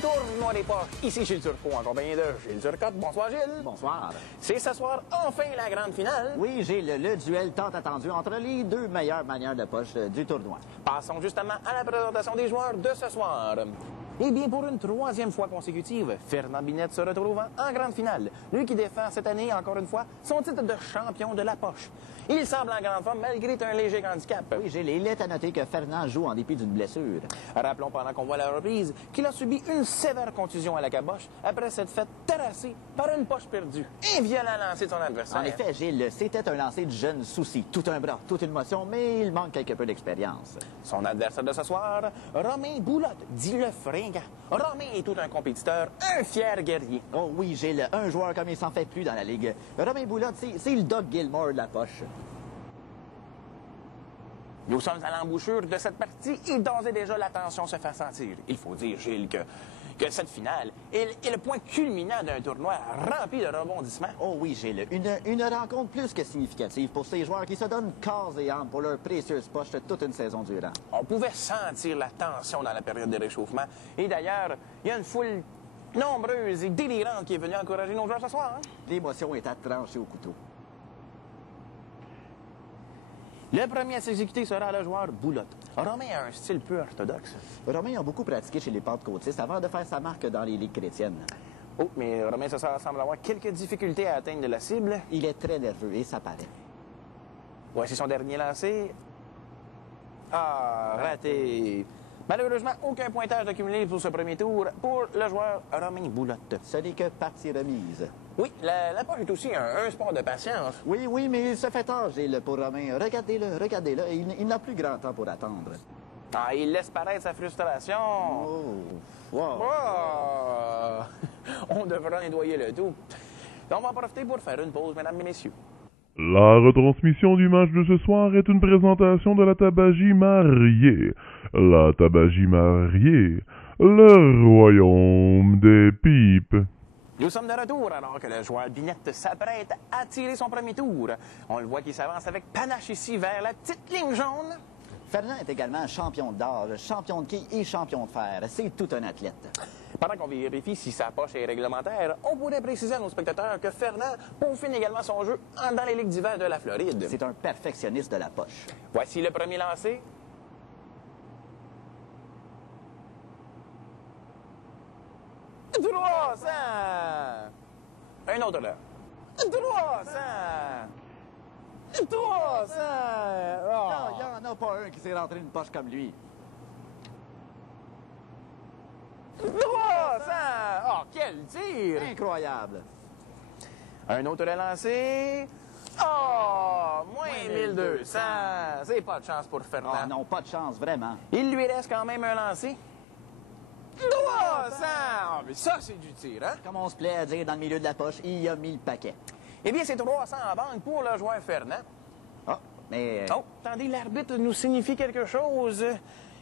tournoi des poches. Ici Gilles Turcot en compagnie de Gilles Turcotte. Bonsoir Gilles. Bonsoir. C'est ce soir enfin la grande finale. Oui, j'ai le duel tant attendu entre les deux meilleures manières de poche du tournoi. Passons justement à la présentation des joueurs de ce soir. Eh bien, pour une troisième fois consécutive, Fernand Binette se retrouve en grande finale. Lui qui défend cette année, encore une fois, son titre de champion de la poche. Il semble en grande forme malgré un léger handicap. Oui, il est à noter que Fernand joue en dépit d'une blessure. Rappelons pendant qu'on voit la reprise qu'il a subi une sévère contusion à la caboche après s'être fait terrasser par une poche perdue. Un violent lancer de son adversaire. En effet, Gilles, c'était un lancer de jeune souci. Tout un bras, toute une motion, mais il manque quelque peu d'expérience. Son adversaire de ce soir, Romain Boulotte, dit le fringant. Romain est tout un compétiteur, un fier guerrier. Oh oui, Gilles, un joueur comme il s'en fait plus dans la Ligue. Romain Boulotte, c'est le Doug Gilmore de la poche. Nous sommes à l'embouchure de cette partie et d'ores et déjà la tension se fait sentir. Il faut dire, Gilles, que cette finale est le point culminant d'un tournoi rempli de rebondissements. Oh oui, Gilles, une rencontre plus que significative pour ces joueurs qui se donnent corps et âme pour leur précieuse poche toute une saison durant. On pouvait sentir la tension dans la période de réchauffement. Et d'ailleurs, il y a une foule nombreuse et délirante qui est venue encourager nos joueurs ce soir. Hein? L'émotion est à trancher au couteau. Le premier à s'exécuter sera le joueur Boulotte. Romain a un style peu orthodoxe. Romain a beaucoup pratiqué chez les pentecôtistes avant de faire sa marque dans les ligues chrétiennes. Oh, mais Romain semble avoir quelques difficultés à atteindre la cible. Il est très nerveux et ça paraît. Voici son dernier lancé. Ah, raté. Malheureusement, aucun pointage accumulé pour ce premier tour pour le joueur Romain Boulotte. Ce n'est que partie remise. Oui, la poche est aussi un sport de patience. Oui, mais il se fait tard, Gilles, pour Romain. Regardez-le. Il n'a plus grand temps pour attendre. Ah, il laisse paraître sa frustration. Oh, wow. Oh. On devra nettoyer le tout. On va en profiter pour faire une pause, mesdames et messieurs. La retransmission du match de ce soir est une présentation de la tabagie mariée. La tabagie mariée, le royaume des pipes. Nous sommes de retour alors que le joueur Binette s'apprête à tirer son premier tour. On le voit qu'il s'avance avec panache ici vers la petite ligne jaune. Fernand est également champion d'âge, champion de quilles et champion de fer. C'est tout un athlète. Pendant qu'on vérifie si sa poche est réglementaire, on pourrait préciser à nos spectateurs que Fernand peaufine également son jeu dans les ligues d'hiver de la Floride. C'est un perfectionniste de la poche. Voici le premier lancé. « 300! » Un autre là. « 300! » 300! Non, il n'y en a pas un qui s'est rentré une poche comme lui. 300! Oh, quel tir! Incroyable. Un autre lancé. Oh! Moins 1200! C'est pas de chance pour Fernand. Ah non, pas de chance, vraiment. Il lui reste quand même un lancé. 300! Ah, mais ça, c'est du tir, hein? Comme on se plaît à dire dans le milieu de la poche, il a mis le paquet. Eh bien, c'est 300 en banque pour le joueur Fernand. Ah, mais... Oh, attendez, l'arbitre nous signifie quelque chose.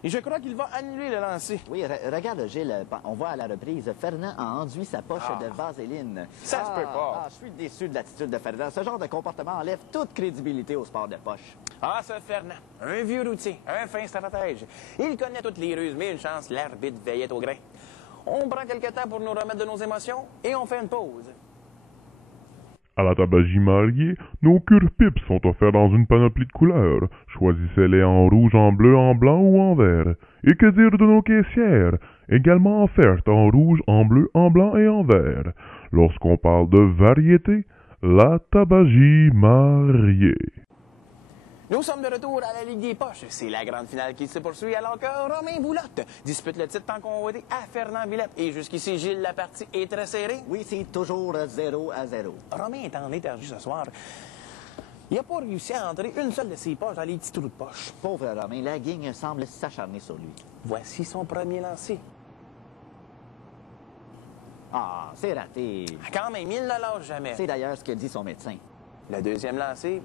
Et je crois qu'il va annuler le lancer. Oui, regarde, Gilles, on voit à la reprise, Fernand a enduit sa poche de vaseline. Ça se peut pas. Je suis déçu de l'attitude de Fernand. Ce genre de comportement enlève toute crédibilité au sport de poche. Ah, ce Fernand, un vieux routier, un fin stratège. Il connaît toutes les ruses, mais une chance, l'arbitre veillait au grain. On prend quelque temps pour nous remettre de nos émotions et on fait une pause. À la tabagie mariée, nos cure-pipes sont offerts dans une panoplie de couleurs. Choisissez-les en rouge, en bleu, en blanc ou en vert. Et que dire de nos caissières? Également offertes en rouge, en bleu, en blanc et en vert. Lorsqu'on parle de variété, la tabagie mariée. Nous sommes de retour à la Ligue des Poches. C'est la grande finale qui se poursuit alors que Romain Boulotte dispute le titre tant convoité à Fernand Binette. Et jusqu'ici, Gilles, la partie est très serrée. Oui, c'est toujours 0-0. Romain est en énergie ce soir. Il n'a pas réussi à entrer une seule de ses poches dans les petits trous de poche. Pauvre Romain, la guigne semble s'acharner sur lui. Voici son premier lancé. Ah, c'est raté. Quand même, il ne lâche jamais. C'est d'ailleurs ce que dit son médecin. Le deuxième lancé,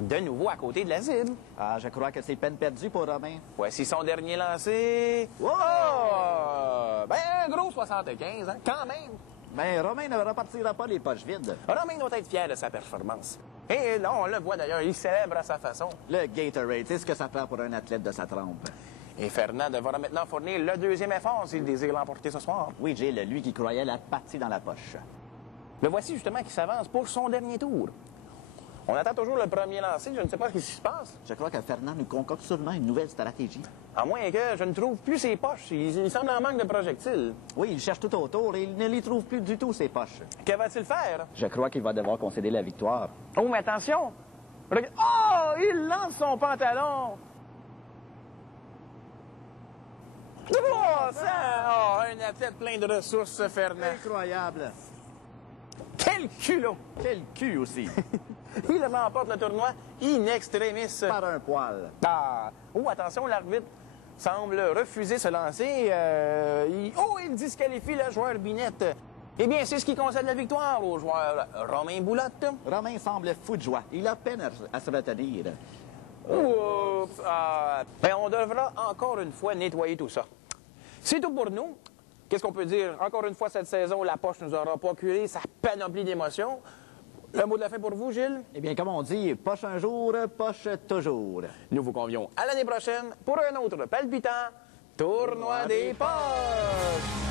de nouveau à côté de la cible. Ah, je crois que c'est peine perdue pour Romain. Voici son dernier lancé. Wow! Oh! Ben, un gros 75, hein? Quand même. Mais Romain ne repartira pas les poches vides. Romain doit être fier de sa performance. Et là, on le voit d'ailleurs, il célèbre à sa façon. Le Gatorade, c'est ce que ça prend pour un athlète de sa trempe. Et Fernand devra maintenant fournir le deuxième effort s'il désire l'emporter ce soir. Oui, Gilles, lui qui croyait la partie dans la poche. Le voici justement qui s'avance pour son dernier tour. On attend toujours le premier lancé, je ne sais pas ce qui se passe. Je crois que Fernand nous concocte sûrement une nouvelle stratégie. À moins que je ne trouve plus ses poches. Il semble en manque de projectiles. Oui, il cherche tout autour et il ne les trouve plus du tout, ses poches. Que va-t-il faire? Je crois qu'il va devoir concéder la victoire. Oh, mais attention! Oh! Il lance son pantalon! Oh, ça! Oh, un athlète plein de ressources, Fernand. Incroyable! Quel culot! Quel cul aussi! Il remporte le tournoi in extremis. Par un poil. Ah! Oh, attention, l'arbitre semble refuser ce lancer. Il disqualifie le joueur Binette. Eh bien, c'est ce qui concède la victoire au joueur Romain Boulotte. Romain semble fou de joie. Il a peine à se retenir. Oups! Ben, on devra encore une fois nettoyer tout ça. C'est tout pour nous. Qu'est-ce qu'on peut dire? Encore une fois, cette saison, la poche nous aura procuré sa panoplie d'émotions. Le mot de la fin pour vous, Gilles? Eh bien, comme on dit, poche un jour, poche toujours. Nous vous convions à l'année prochaine pour un autre palpitant tournoi des poches!